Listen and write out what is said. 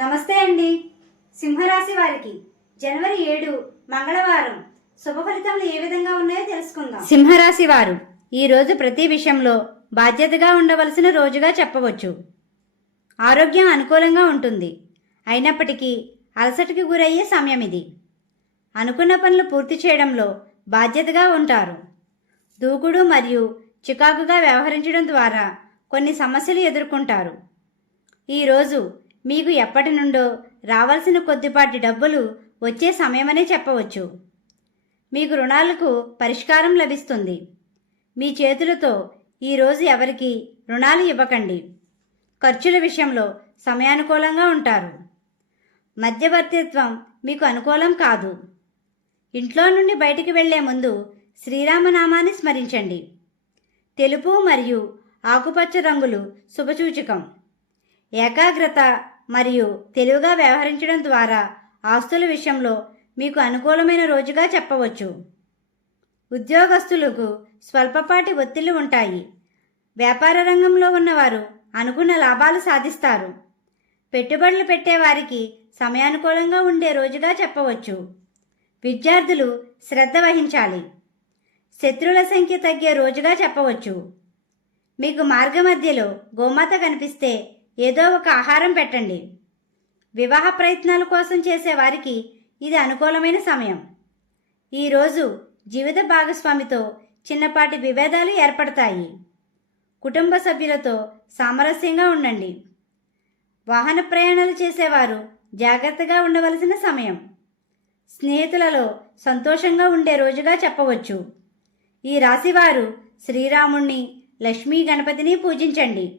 నమస్తే అండి. సింహరాశి వారికి జనవరి ఏడు మంగళవారం. శుభ ఫలితములు ఏ విధంగా ఉన్నాయో తెలుసుకుందాం. సింహరాశి వారు ఈరోజు ప్రతి విషయంలో బాధ్యతగా ఉండవలసిన రోజుగా చెప్పవచ్చు. ఆరోగ్యం అనుకూలంగా ఉంటుంది. అయినప్పటికీ అలసటకి గురయ్యే సమయం ఇది. అనుకున్న పనులు పూర్తి చేయడంలో బాధ్యతగా ఉంటారు. దూకుడు మరియు చికాకుగా వ్యవహరించడం ద్వారా కొన్ని సమస్యలు ఎదుర్కొంటారు. ఈరోజు మీకు ఎప్పటి నుండో రావాల్సిన కొద్దిపాటి డబ్బులు వచ్చే సమయమనే చెప్పవచ్చు. మీకు రుణాలకు పరిష్కారం లభిస్తుంది. మీ చేతులతో ఈరోజు ఎవరికి రుణాలు ఇవ్వకండి. ఖర్చుల విషయంలో సమయానుకూలంగా ఉంటారు. మధ్యవర్తిత్వం మీకు అనుకూలం కాదు. ఇంట్లో నుండి బయటికి వెళ్ళే ముందు శ్రీరామనామాన్ని స్మరించండి. తెలుపు మరియు ఆకుపచ్చ రంగులు శుభసూచకం. ఏకాగ్రత మరియు తెలివిగా వ్యవహరించడం ద్వారా ఆస్తుల విషయంలో మీకు అనుకూలమైన రోజుగా చెప్పవచ్చు. ఉద్యోగస్తులకు స్వల్పపాటి ఒత్తిళ్ళు ఉంటాయి. వ్యాపార రంగంలో ఉన్నవారు అనుకున్న లాభాలు సాధిస్తారు. పెట్టుబడులు పెట్టేవారికి సమయానుకూలంగా ఉండే రోజుగా చెప్పవచ్చు. విద్యార్థులు శ్రద్ధ వహించాలి. శత్రువుల సంఖ్య తగ్గే రోజుగా చెప్పవచ్చు. మీకు మార్గమధ్యలో గోమాత కనిపిస్తే ఏదో ఒక ఆహారం పెట్టండి. వివాహ ప్రయత్నాల కోసం చేసేవారికి ఇది అనుకూలమైన సమయం. ఈరోజు జీవిత భాగస్వామితో చిన్నపాటి విభేదాలు ఏర్పడతాయి. కుటుంబ సభ్యులతో సామరస్యంగా ఉండండి. వాహన ప్రయాణాలు చేసేవారు జాగ్రత్తగా ఉండవలసిన సమయం. స్నేహితులలో సంతోషంగా ఉండే రోజుగా చెప్పవచ్చు. ఈ రాశివారు శ్రీరాముణ్ణి లక్ష్మీ గణపతిని పూజించండి.